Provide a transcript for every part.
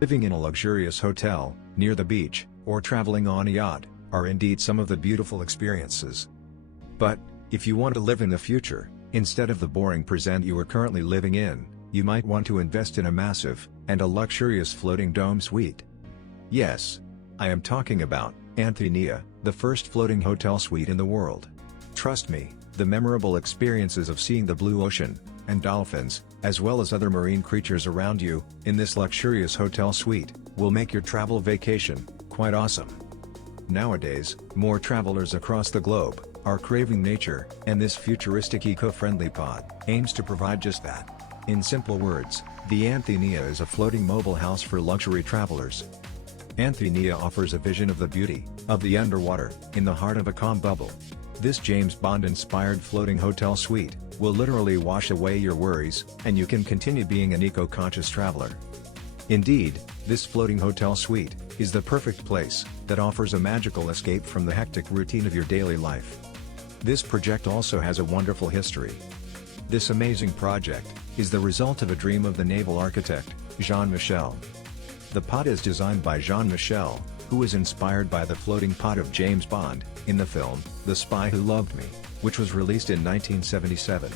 Living in a luxurious hotel, near the beach, or traveling on a yacht, are indeed some of the beautiful experiences. But, if you want to live in the future, instead of the boring present you are currently living in, you might want to invest in a massive, and a luxurious floating dome suite. Yes. I am talking about Anthea, the first floating hotel suite in the world. Trust me, the memorable experiences of seeing the blue ocean, and dolphins, as well as other marine creatures around you, in this luxurious hotel suite, will make your travel vacation quite awesome. Nowadays, more travelers across the globe are craving nature, and this futuristic eco-friendly pod aims to provide just that. In simple words, the Anthea is a floating mobile house for luxury travelers. Anthea offers a vision of the beauty of the underwater, in the heart of a calm bubble. This James Bond-inspired floating hotel suite will literally wash away your worries, and you can continue being an eco-conscious traveler. Indeed, this floating hotel suite is the perfect place that offers a magical escape from the hectic routine of your daily life. This project also has a wonderful history. This amazing project is the result of a dream of the naval architect, Jean-Michel. The pod is designed by Jean-Michel, who was inspired by the floating pod of James Bond, in the film, The Spy Who Loved Me, which was released in 1977.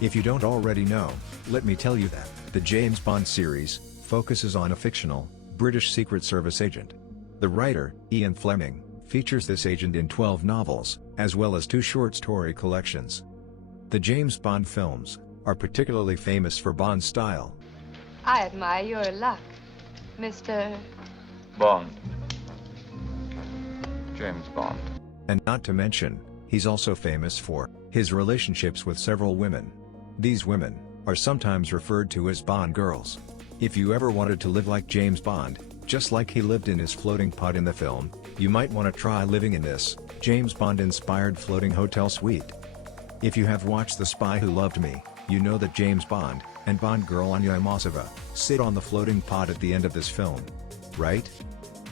If you don't already know, let me tell you that the James Bond series focuses on a fictional, British Secret Service agent. The writer, Ian Fleming, features this agent in 12 novels, as well as 2 short story collections. The James Bond films are particularly famous for Bond's style. I admire your luck, Mr. Bond. James Bond. And not to mention, he's also famous for his relationships with several women. These women are sometimes referred to as Bond girls. If you ever wanted to live like James Bond, just like he lived in his floating pod in the film, you might want to try living in this James Bond-inspired floating hotel suite. If you have watched The Spy Who Loved Me, you know that James Bond and Bond girl Anya Imosova sit on the floating pod at the end of this film. Right?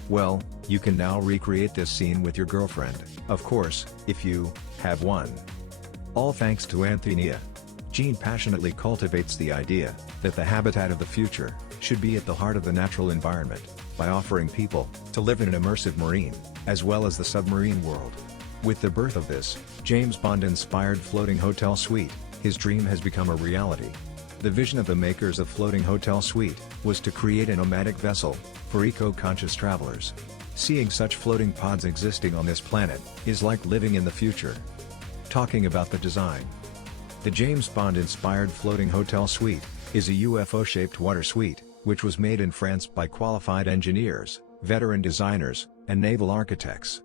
Well, you can now recreate this scene with your girlfriend, of course, if you have one. All thanks to Anthea. Jean passionately cultivates the idea that the habitat of the future should be at the heart of the natural environment, by offering people to live in an immersive marine, as well as the submarine world. With the birth of this James Bond-inspired floating hotel suite, his dream has become a reality. The vision of the makers of Floating Hotel Suite was to create a nomadic vessel for eco-conscious travelers. Seeing such floating pods existing on this planet is like living in the future. Talking about the design. The James Bond-inspired Floating Hotel Suite is a UFO-shaped water suite, which was made in France by qualified engineers, veteran designers, and naval architects.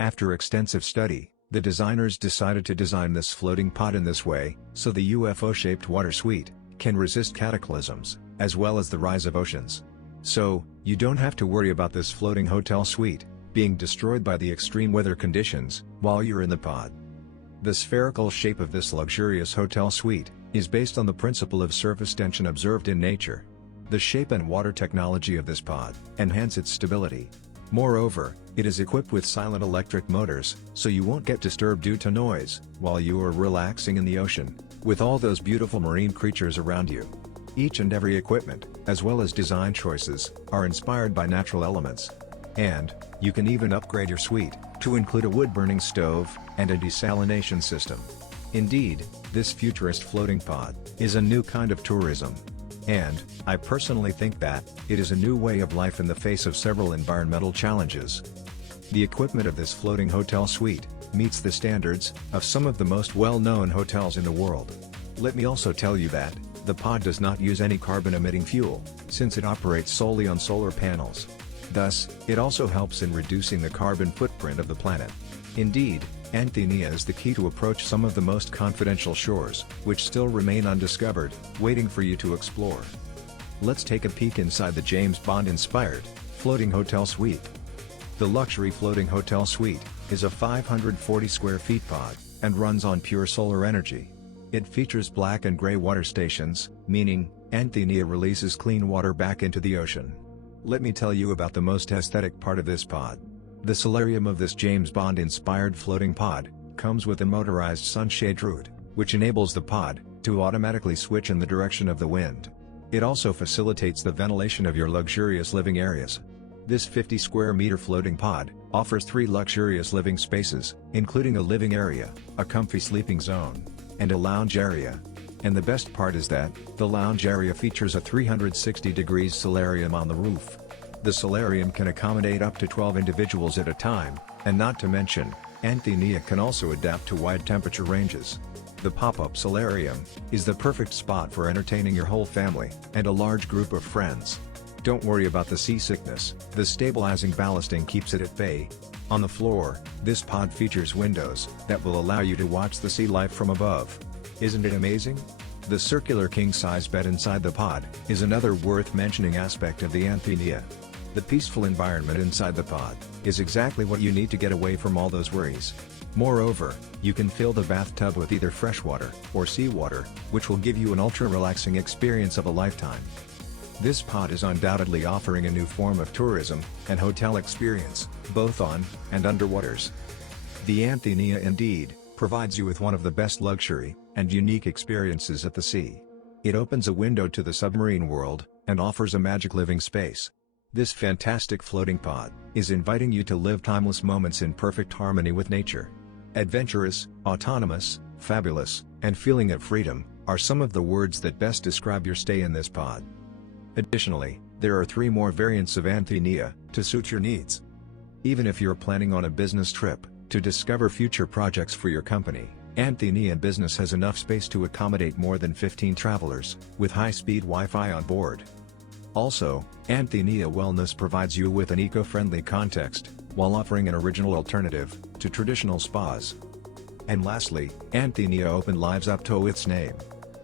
After extensive study, the designers decided to design this floating pod in this way, so the UFO-shaped water suite can resist cataclysms, as well as the rise of oceans. So, you don't have to worry about this floating hotel suite being destroyed by the extreme weather conditions while you're in the pod. The spherical shape of this luxurious hotel suite is based on the principle of surface tension observed in nature. The shape and water technology of this pod enhance its stability. Moreover, it is equipped with silent electric motors, so you won't get disturbed due to noise while you are relaxing in the ocean, with all those beautiful marine creatures around you. Each and every equipment, as well as design choices, are inspired by natural elements. And, you can even upgrade your suite to include a wood-burning stove and a desalination system. Indeed, this futurist floating pod is a new kind of tourism. And, I personally think that it is a new way of life in the face of several environmental challenges. The equipment of this floating hotel suite meets the standards of some of the most well-known hotels in the world. Let me also tell you that the pod does not use any carbon-emitting fuel, since it operates solely on solar panels. Thus, it also helps in reducing the carbon footprint of the planet. Indeed, Anthea is the key to approach some of the most confidential shores, which still remain undiscovered, waiting for you to explore. Let's take a peek inside the James Bond-inspired floating hotel suite. The luxury floating hotel suite is a 540 square feet pod, and runs on pure solar energy. It features black and gray water stations, meaning Anthea releases clean water back into the ocean. Let me tell you about the most aesthetic part of this pod. The solarium of this James Bond-inspired floating pod comes with a motorized sunshade route, which enables the pod to automatically switch in the direction of the wind. It also facilitates the ventilation of your luxurious living areas. This 50 square meter floating pod offers 3 luxurious living spaces, including a living area, a comfy sleeping zone, and a lounge area. And the best part is that, the lounge area features a 360 degrees solarium on the roof. The solarium can accommodate up to 12 individuals at a time, and not to mention, Anthenia can also adapt to wide temperature ranges. The pop-up solarium is the perfect spot for entertaining your whole family and a large group of friends. Don't worry about the seasickness, the stabilizing ballasting keeps it at bay. On the floor, this pod features windows that will allow you to watch the sea life from above. Isn't it amazing? The circular king-size bed inside the pod is another worth mentioning aspect of the Anthenia. The peaceful environment inside the pod is exactly what you need to get away from all those worries. Moreover, you can fill the bathtub with either freshwater or seawater, which will give you an ultra-relaxing experience of a lifetime. This pod is undoubtedly offering a new form of tourism and hotel experience, both on and underwaters. The Anthenia indeed provides you with one of the best luxury and unique experiences at the sea. It opens a window to the submarine world and offers a magic living space. This fantastic floating pod is inviting you to live timeless moments in perfect harmony with nature. Adventurous, autonomous, fabulous, and feeling of freedom are some of the words that best describe your stay in this pod. Additionally, there are 3 more variants of Anthenia to suit your needs. Even if you're planning on a business trip to discover future projects for your company, Anthenia Business has enough space to accommodate more than 15 travelers, with high-speed Wi-Fi on board. Also, Anthenia Wellness provides you with an eco-friendly context, while offering an original alternative to traditional spas. And lastly, Anthenia Open lives up to its name.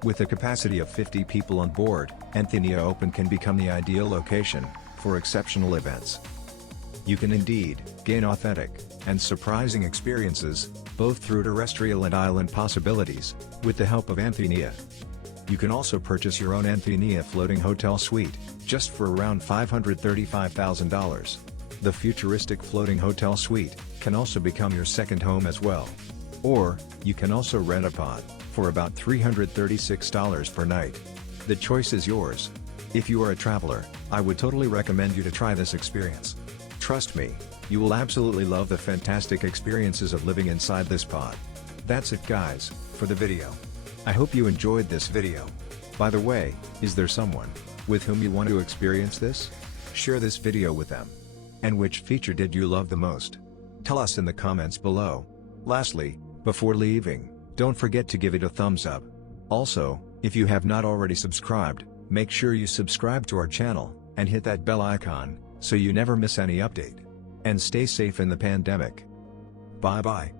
With a capacity of 50 people on board, Anthenia Open can become the ideal location for exceptional events. You can indeed gain authentic and surprising experiences, both through terrestrial and island possibilities, with the help of Anthenia. You can also purchase your own Anthenia floating hotel suite, just for around $535,000. The futuristic floating hotel suite can also become your second home as well. Or, you can also rent a pod for about $336 per night. The choice is yours. If you are a traveler, I would totally recommend you to try this experience. Trust me, you will absolutely love the fantastic experiences of living inside this pod. That's it guys, for the video. I hope you enjoyed this video. By the way, is there someone with whom you want to experience this? Share this video with them. And which feature did you love the most? Tell us in the comments below. Lastly, before leaving, don't forget to give it a thumbs up. Also, if you have not already subscribed, make sure you subscribe to our channel, and hit that bell icon, so you never miss any update. And stay safe in the pandemic. Bye bye.